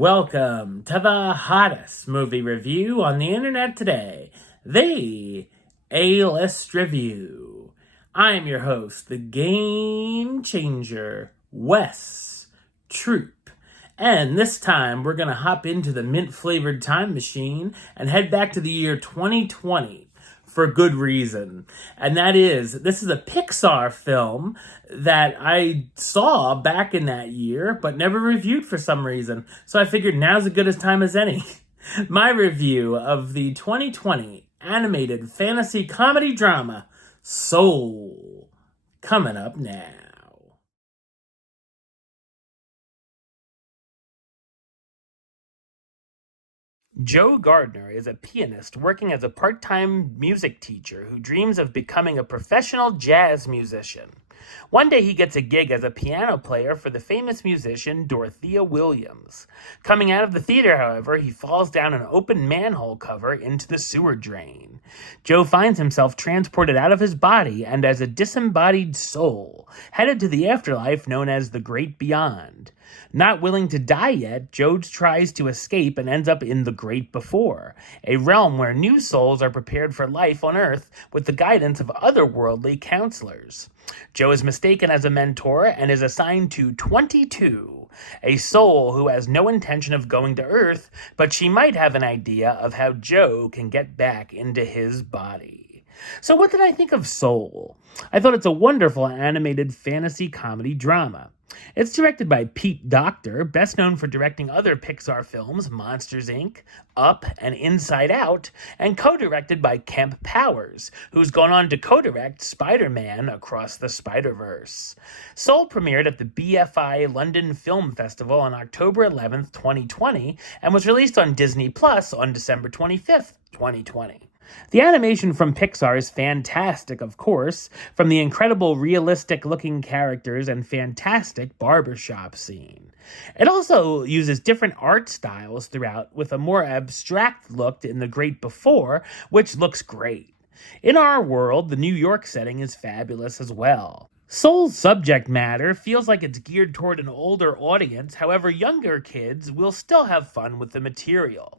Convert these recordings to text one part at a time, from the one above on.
Welcome to the hottest movie review on the internet today, the A-List Review. I'm your host, the Game Changer, Wes Troop. And this time, we're going to hop into the mint-flavored time machine and head back to the year 2020 for good reason. And that is, this is a Pixar film that I saw back in that year, but never reviewed for some reason. So I figured now's as good a time as any. My review of the 2020 animated fantasy comedy drama, Soul, coming up now. Joe Gardner is a pianist working as a part-time music teacher who dreams of becoming a professional jazz musician. One day he gets a gig as a piano player for the famous musician Dorothea Williams. Coming out of the theater, however, he falls down an open manhole cover into the sewer drain. Joe finds himself transported out of his body and as a disembodied soul, headed to the afterlife known as the Great Beyond. Not willing to die yet, Joe tries to escape and ends up in the Great Before, a realm where new souls are prepared for life on Earth with the guidance of otherworldly counselors. Joe is mistaken as a mentor and is assigned to 22, a soul who has no intention of going to Earth, but she might have an idea of how Joe can get back into his body. So what did I think of Soul? I thought it's a wonderful animated fantasy comedy drama. It's directed by Pete Docter, best known for directing other Pixar films, Monsters, Inc., Up, and Inside Out, and co-directed by Kemp Powers, who's gone on to co-direct Spider-Man Across the Spider-Verse. Soul premiered at the BFI London Film Festival on October 11th, 2020, and was released on Disney Plus on December 25th, 2020. The animation from Pixar is fantastic, of course, from the incredible realistic-looking characters and fantastic barbershop scene. It also uses different art styles throughout, with a more abstract look in The Great Before, which looks great. In our world, the New York setting is fabulous as well. Soul's subject matter feels like it's geared toward an older audience, however younger kids will still have fun with the material.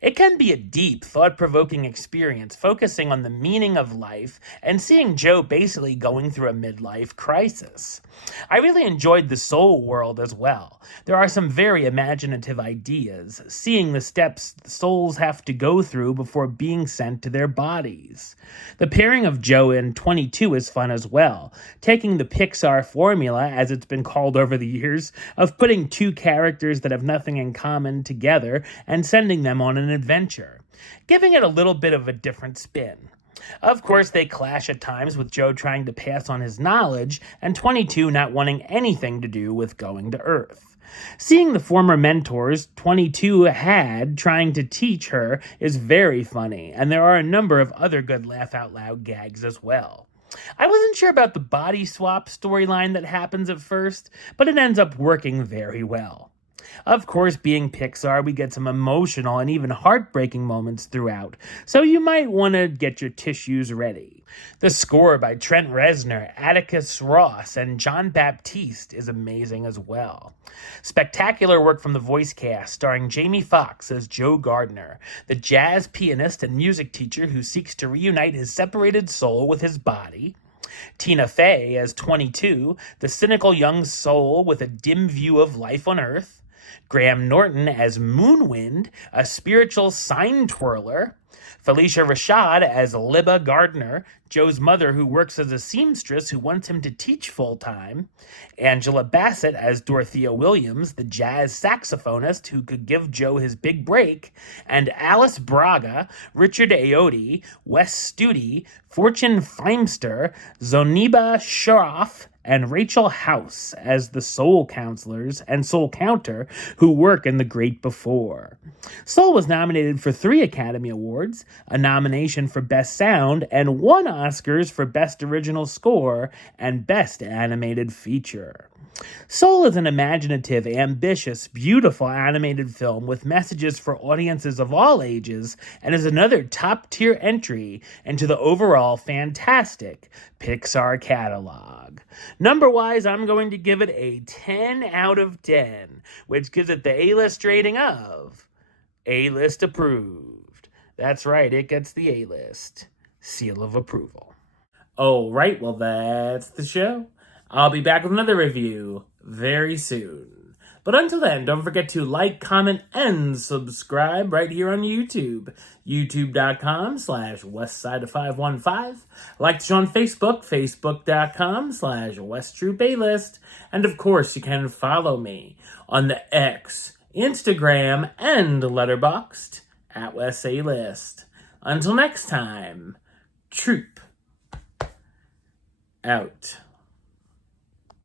It can be a deep, thought-provoking experience focusing on the meaning of life and seeing Joe basically going through a midlife crisis. I really enjoyed the Soul world as well. There are some very imaginative ideas, seeing the steps souls have to go through before being sent to their bodies. The pairing of Joe and 22 is fun as well, taking the Pixar formula, as it's been called over the years, of putting two characters that have nothing in common together and sending them on an adventure, giving it a little bit of a different spin. Of course, they clash at times with Joe trying to pass on his knowledge and 22 not wanting anything to do with going to Earth. Seeing the former mentors 22 had trying to teach her is very funny, and there are a number of other good laugh-out-loud gags as well. I wasn't sure about the body swap storyline that happens at first, but it ends up working very well. Of course, being Pixar, we get some emotional and even heartbreaking moments throughout, so you might want to get your tissues ready. The score by Trent Reznor, Atticus Ross, and John Baptiste is amazing as well. Spectacular work from the voice cast, starring Jamie Foxx as Joe Gardner, the jazz pianist and music teacher who seeks to reunite his separated soul with his body. Tina Fey as 22, the cynical young soul with a dim view of life on Earth. Graham Norton as Moonwind, a spiritual sign twirler. Felicia Rashad as Libba Gardner, Joe's mother who works as a seamstress who wants him to teach full-time. Angela Bassett as Dorothea Williams, the jazz saxophonist who could give Joe his big break. And Alice Braga, Richard Ayoade, Wes Studi, Fortune Feimster, Zoniba Shroff, and Rachel House as the soul counselors and soul counter who work in The Great Before. Soul was nominated for 3 Academy Awards, a nomination for Best Sound, and 1 Oscars for Best Original Score and Best Animated Feature. Soul is an imaginative, ambitious, beautiful animated film with messages for audiences of all ages and is another top tier entry into the overall fantastic Pixar catalog. Number wise, I'm going to give it a 10 out of 10, which gives it the A-list rating of A-list approved. That's right, it gets the A-list seal of approval. Oh, right, well, that's the show. I'll be back with another review very soon. But until then, don't forget to like, comment, and subscribe right here on YouTube. YouTube.com/WestsideOf515. Like the show on Facebook, Facebook.com/WestTroupeAlist. And of course, you can follow me on the X, Instagram, and Letterboxd at WesAlist. Until next time, Troop out.